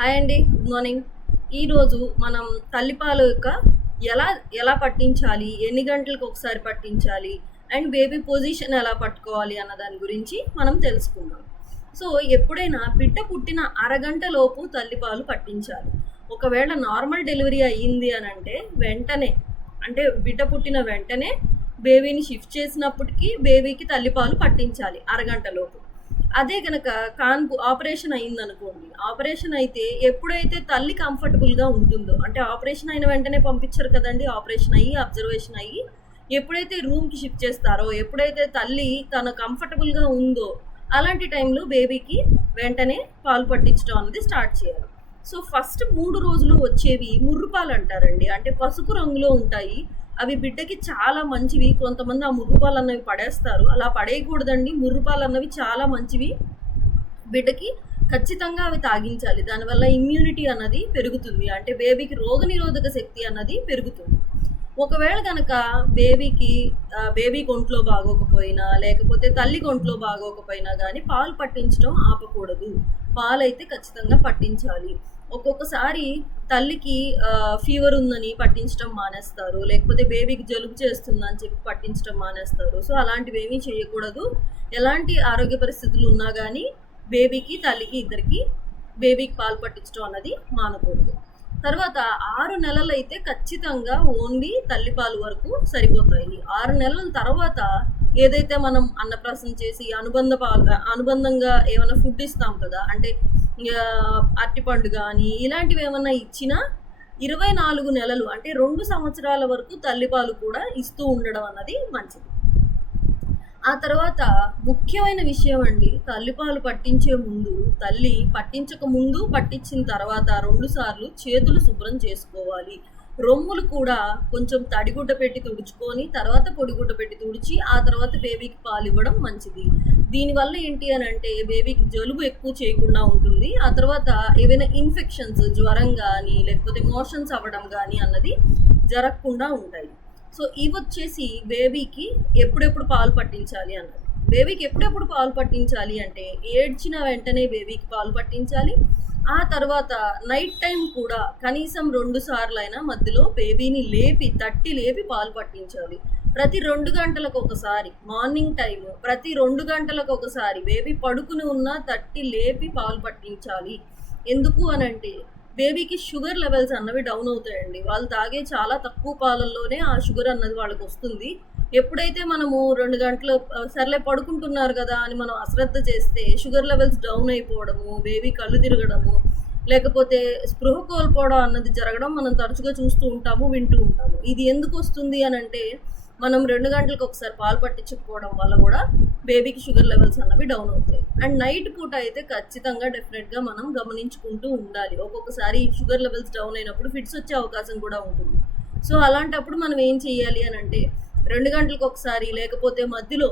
Hi అండి good morning ఈరోజు మనం తల్లిపాలు యొక్క ఎలా ఎలా పట్టించాలి ఎన్ని గంటలకు ఒకసారి పట్టించాలి అండ్ బేబీ పొజిషన్ ఎలా పట్టుకోవాలి అన్న దాని గురించి మనం తెలుసుకుందాం. సో ఎప్పుడైనా బిడ్డ పుట్టిన అరగంట లోపు తల్లిపాలు పట్టించాలి. ఒకవేళ నార్మల్ డెలివరీ అయ్యింది అని అంటే వెంటనే అంటే బిడ్డ పుట్టిన వెంటనే బేబీని షిఫ్ట్ చేసినప్పటికీ బేబీకి తల్లిపాలు పట్టించాలి అరగంట లోపు. అదే కనుక కాన్పు ఆపరేషన్ అయిందనుకోండి. ఆపరేషన్ అయితే ఎప్పుడైతే తల్లి కంఫర్టబుల్గా ఉంటుందో అంటే ఆపరేషన్ అయిన వెంటనే పంపించరు కదండి ఆపరేషన్ అయ్యి అబ్జర్వేషన్ అయ్యి ఎప్పుడైతే రూమ్కి షిఫ్ట్ చేస్తారో ఎప్పుడైతే తల్లి తను కంఫర్టబుల్గా ఉందో అలాంటి టైంలో బేబీకి వెంటనే పాలు పట్టించడం అనేది స్టార్ట్ చేయాలి. సో ఫస్ట్ మూడు రోజులు వచ్చేవి ముర్రుపాలు అంటారండి అంటే పసుపు రంగులో ఉంటాయి. అవి బిడ్డకి చాలా మంచివి. కొంతమంది ఆ ముర్రుపాలు అన్నవి పడేస్తారు. అలా పడేయకూడదండి. ముర్రుపాలు అన్నవి చాలా మంచివి. బిడ్డకి ఖచ్చితంగా అవి తాగించాలి. దానివల్ల ఇమ్యూనిటీ అన్నది పెరుగుతుంది. అంటే బేబీకి రోగనిరోధక శక్తి అన్నది పెరుగుతుంది. ఒకవేళ కనుక బేబీకి బేబీ ఒంట్లో బాగోకపోయినా లేకపోతే తల్లి ఒంట్లో బాగోకపోయినా కానీ పాలు పట్టించడం ఆపకూడదు. పాలైతే ఖచ్చితంగా పట్టించాలి. ఒక్కొక్కసారి తల్లికి ఫీవర్ ఉందని పట్టించడం మానేస్తారు. లేకపోతే బేబీకి జలుబు చేస్తుందని చెప్పి పట్టించడం మానేస్తారు. సో అలాంటివి ఏమీ చేయకూడదు. ఎలాంటి ఆరోగ్య పరిస్థితులు ఉన్నా కానీ బేబీకి తల్లికి ఇద్దరికి బేబీకి పాలు పట్టించడం అన్నది మానకూడదు. తర్వాత ఆరు నెలలు అయితే ఖచ్చితంగా ఓన్లీ తల్లిపాలు వరకు సరిపోతాయి. ఆరు నెలల తర్వాత ఏదైతే మనం అన్నప్రాసం చేసి అనుబంధ పాలు అనుబంధంగా ఏమైనా ఫుడ్ ఇస్తాం కదా అంటే అరటిపండు కానీ ఇలాంటివి ఏమైనా ఇచ్చినా ఇరవై నాలుగు నెలలు అంటే రెండు సంవత్సరాల వరకు తల్లిపాలు కూడా ఇస్తూ ఉండడం అన్నది మంచిది. ఆ తర్వాత ముఖ్యమైన విషయం అండి తల్లిపాలు పట్టించే ముందు తల్లి పట్టించక ముందు పట్టించిన తర్వాత రెండు సార్లు చేతులు శుభ్రం చేసుకోవాలి. రొమ్ములు కూడా కొంచెం తడిగుడ్డ పెట్టి తుడుచుకొని తర్వాత పొడిగుడ్డ పెట్టి తుడిచి ఆ తర్వాత బేబీకి పాలు ఇవ్వడం మంచిది. దీనివల్ల ఏంటి అని అంటే బేబీకి జలుబు ఎక్కువ చేయకుండా ఉంటుంది. ఆ తర్వాత ఏవైనా ఇన్ఫెక్షన్స్ జ్వరం కానీ లేకపోతే మోషన్స్ అవ్వడం కానీ అన్నది జరగకుండా ఉంటాయి. సో ఇవి వచ్చేసి బేబీకి ఎప్పుడెప్పుడు పాలు పట్టించాలి అన్నది. బేబీకి ఎప్పుడెప్పుడు పాలు పట్టించాలి అంటే ఏడ్చిన వెంటనే బేబీకి పాలు పట్టించాలి. ఆ తర్వాత నైట్ టైం కూడా కనీసం రెండు సార్లు అయినా మధ్యలో బేబీని లేపి తట్టి లేపి పాలు పట్టించాలి. ప్రతి రెండు గంటలకు ఒకసారి మార్నింగ్ టైం ప్రతి రెండు గంటలకు ఒకసారి బేబీ పడుకుని ఉన్నా తట్టి లేపి పాలు పట్టించాలి. ఎందుకు అని అంటే బేబీకి షుగర్ లెవెల్స్ అన్నవి డౌన్ అవుతాయండి. వాళ్ళు తాగే చాలా తక్కువ పాలల్లోనే ఆ షుగర్ అన్నది వాళ్ళకి వస్తుంది. ఎప్పుడైతే మనము రెండు గంటలు సర్లే పడుకుంటున్నారు కదా అని మనం అశ్రద్ధ చేస్తే షుగర్ లెవెల్స్ డౌన్ అయిపోవడము బేబీ కళ్ళు తిరగడము లేకపోతే స్పృహ కోల్పోవడం అన్నది జరగడం మనం తరచుగా చూస్తూ ఉంటాము వింటూ ఉంటాము. ఇది ఎందుకు వస్తుంది అని అంటే మనం రెండు గంటలకు ఒకసారి పాలు పట్టించకపోవడం వల్ల కూడా బేబీకి షుగర్ లెవెల్స్ అన్నవి డౌన్ అవుతాయి. అండ్ నైట్ పూట అయితే ఖచ్చితంగా డెఫినెట్గా మనం గమనించుకుంటూ ఉండాలి. ఒక్కొక్కసారి షుగర్ లెవెల్స్ డౌన్ అయినప్పుడు ఫిట్స్ వచ్చే అవకాశం కూడా ఉంటుంది. సో అలాంటప్పుడు మనం ఏం చేయాలి అని అంటే రెండు గంటలకు ఒకసారి లేకపోతే మధ్యలో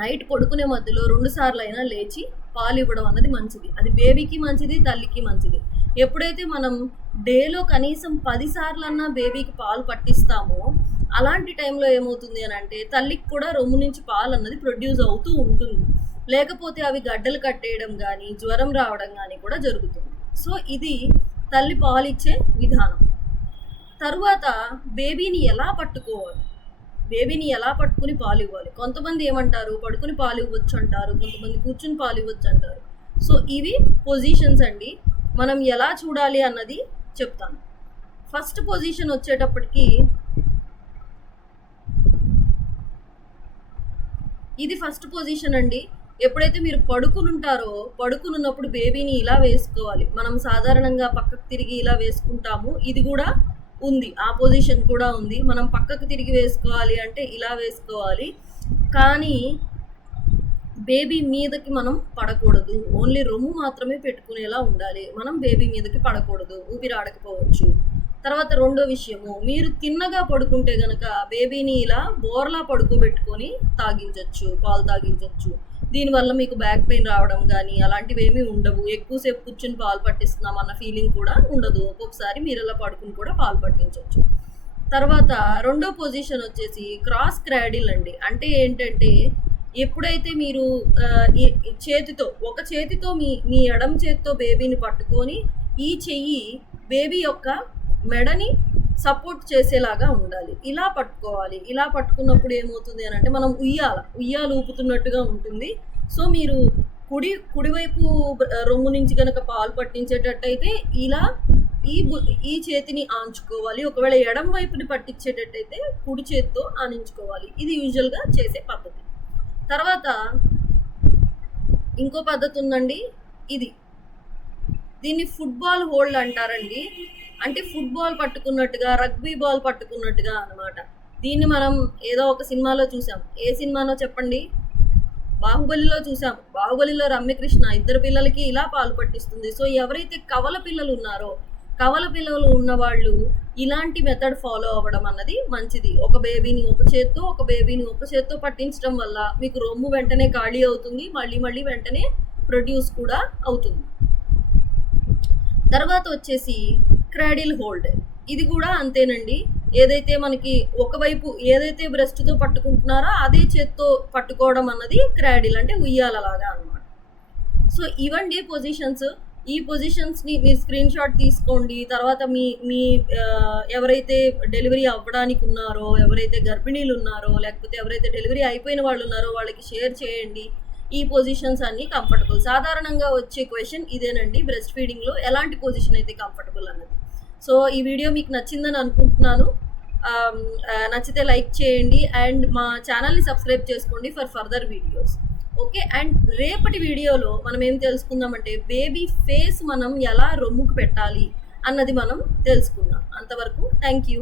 నైట్ పడుకునే మధ్యలో రెండు సార్లు అయినా లేచి పాలు ఇవ్వడం అన్నది మంచిది. అది బేబీకి మంచిది తల్లికి మంచిది. ఎప్పుడైతే మనం డేలో కనీసం పది అన్నా బేబీకి పాలు పట్టిస్తామో అలాంటి టైంలో ఏమవుతుంది అని అంటే తల్లికి కూడా రొమ్ము నుంచి పాలు అన్నది ప్రొడ్యూస్ అవుతూ ఉంటుంది. లేకపోతే అవి గడ్డలు కట్టేయడం కానీ జ్వరం రావడం కానీ కూడా జరుగుతుంది. సో ఇది తల్లి పాలు ఇచ్చే విధానం. తరువాత బేబీని ఎలా పట్టుకోవాలి? బేబీని ఎలా పట్టుకుని పాలు ఇవ్వాలి? కొంతమంది ఏమంటారు పడుకుని పాలు ఇవ్వచ్చు అంటారు కొంతమంది కూర్చుని పాలు ఇవ్వచ్చు అంటారు. సో ఇవి పొజిషన్స్ అండి. మనం ఎలా చూడాలి అన్నది చెప్తాను. ఫస్ట్ పొజిషన్ వచ్చేటప్పటికి ఇది ఫస్ట్ పొజిషన్ అండి. ఎప్పుడైతే మీరు పడుకుని ఉంటారో పడుకునున్నప్పుడు బేబీని ఇలా వేసుకోవాలి. మనం సాధారణంగా పక్కకు తిరిగి ఇలా వేసుకుంటాము. ఇది కూడా ఉంది. ఆ పొజిషన్ కూడా ఉంది. మనం పక్కకు తిరిగి వేసుకోవాలి అంటే ఇలా వేసుకోవాలి. కానీ బేబీ మీదకి మనం పడకూడదు. ఓన్లీ రొమ్ము మాత్రమే పెట్టుకునేలా ఉండాలి. మనం బేబీ మీదకి పడకూడదు. ఊపిరి ఆడకపోవచ్చు. తర్వాత రెండో విషయము మీరు తిన్నగా పడుకుంటే గనక బేబీని ఇలా బోర్లా పడుకోబెట్టుకొని తాగించవచ్చు పాలు తాగించవచ్చు దీనివల్ల మీకు బ్యాక్ పెయిన్ రావడం కానీ అలాంటివి ఏమీ ఉండవు. ఎక్కువసేపు కూర్చుని పాలు పట్టిస్తున్నాం అన్న ఫీలింగ్ కూడా ఉండదు. ఒక్కొక్కసారి మీరు ఇలా పడుకుని కూడా పాలు పట్టించవచ్చు. తర్వాత రెండో పొజిషన్ వచ్చేసి క్రాస్ క్రాడిల్ అండి. అంటే ఏంటంటే ఎప్పుడైతే మీరు చేతితో ఒక చేతితో మీ మీ ఎడమ చేతితో బేబీని పట్టుకొని ఈ చెయ్యి బేబీ యొక్క మెడని సపోర్ట్ చేసేలాగా ఉండాలి. ఇలా పట్టుకోవాలి. ఇలా పట్టుకున్నప్పుడు ఏమవుతుంది అని అంటే మనం ఉయ్యాల ఉయ్యాలు ఊపుతున్నట్టుగా ఉంటుంది. సో మీరు కుడి కుడివైపు రొమ్ము నుంచి కనుక పాలు పట్టించేటట్టయితే ఇలా ఈ బు- ఈ చేతిని ఆంచుకోవాలి. ఒకవేళ ఎడం వైపుని పట్టించేటట్టయితే కుడి చేతితో ఆనించుకోవాలి. ఇది యూజువల్గా చేసే పద్ధతి. తర్వాత ఇంకో పద్ధతి ఉందండి. ఇది. దీన్ని ఫుట్బాల్ హోల్డ్ అంటారండి. అంటే ఫుట్బాల్ పట్టుకున్నట్టుగా రగ్బీ బాల్ పట్టుకున్నట్టుగా అనమాట దీన్ని మనం ఏదో ఒక సినిమాలో చూసాం. ఏ సినిమానో చెప్పండి? బాహుబలిలో చూసాం. బాహుబలిలో రమ్యకృష్ణ ఇద్దరు పిల్లలకి ఇలా పాలు పట్టిస్తుంది. సో ఎవరైతే కవల పిల్లలు ఉన్నారో కవల పిల్లలు ఉన్నవాళ్ళు ఇలాంటి మెథడ్ ఫాలో అవ్వడం అన్నది మంచిది. ఒక బేబీని ఒక చేత్తో ఒక బేబీని ఒక చేత్తో పట్టించడం వల్ల మీకు రొమ్ము వెంటనే ఖాళీ అవుతుంది. మళ్ళీ మళ్ళీ వెంటనే ప్రొడ్యూస్ కూడా అవుతుంది. తర్వాత వచ్చేసి క్రాడిల్ హోల్డ్. ఇది కూడా అంతేనండి. ఏదైతే మనకి ఒకవైపు ఏదైతే బ్రెస్ట్తో పట్టుకుంటున్నారో అదే చేత్తో పట్టుకోవడం అన్నది క్రాడిల్ అంటే ఉయ్యాలలాగా అనమాట సో ఇవండి పొజిషన్స్ ఈ పొజిషన్స్ని మీ స్క్రీన్ షాట్ తీసుకోండి. తర్వాత మీ మీ ఎవరైతే డెలివరీ అవ్వడానికి ఉన్నారో ఎవరైతే గర్భిణీలు ఉన్నారో లేకపోతే ఎవరైతే డెలివరీ అయిపోయిన వాళ్ళు ఉన్నారో వాళ్ళకి షేర్ చేయండి. ఈ పొజిషన్స్ అన్ని కంఫర్టబుల్ సాధారణంగా వచ్చే క్వశ్చన్ ఇదేనండి. బ్రెస్ట్ ఫీడింగ్లో ఎలాంటి పొజిషన్ అయితే కంఫర్టబుల్ అన్నది. సో ఈ వీడియో మీకు నచ్చిందని అనుకుంటున్నాను. Um, నచ్చితే లైక్ చేయండి అండ్ మా ఛానల్ని సబ్స్క్రైబ్ చేసుకోండి for further videos okay and రేపటి వీడియోలో మనం ఏం తెలుసుకుందామంటే బేబీ ఫేస్ మనం ఎలా రొమ్ముకు పెట్టాలి అన్నది మనం తెలుసుకుందాం. అంతవరకు థ్యాంక్ యూ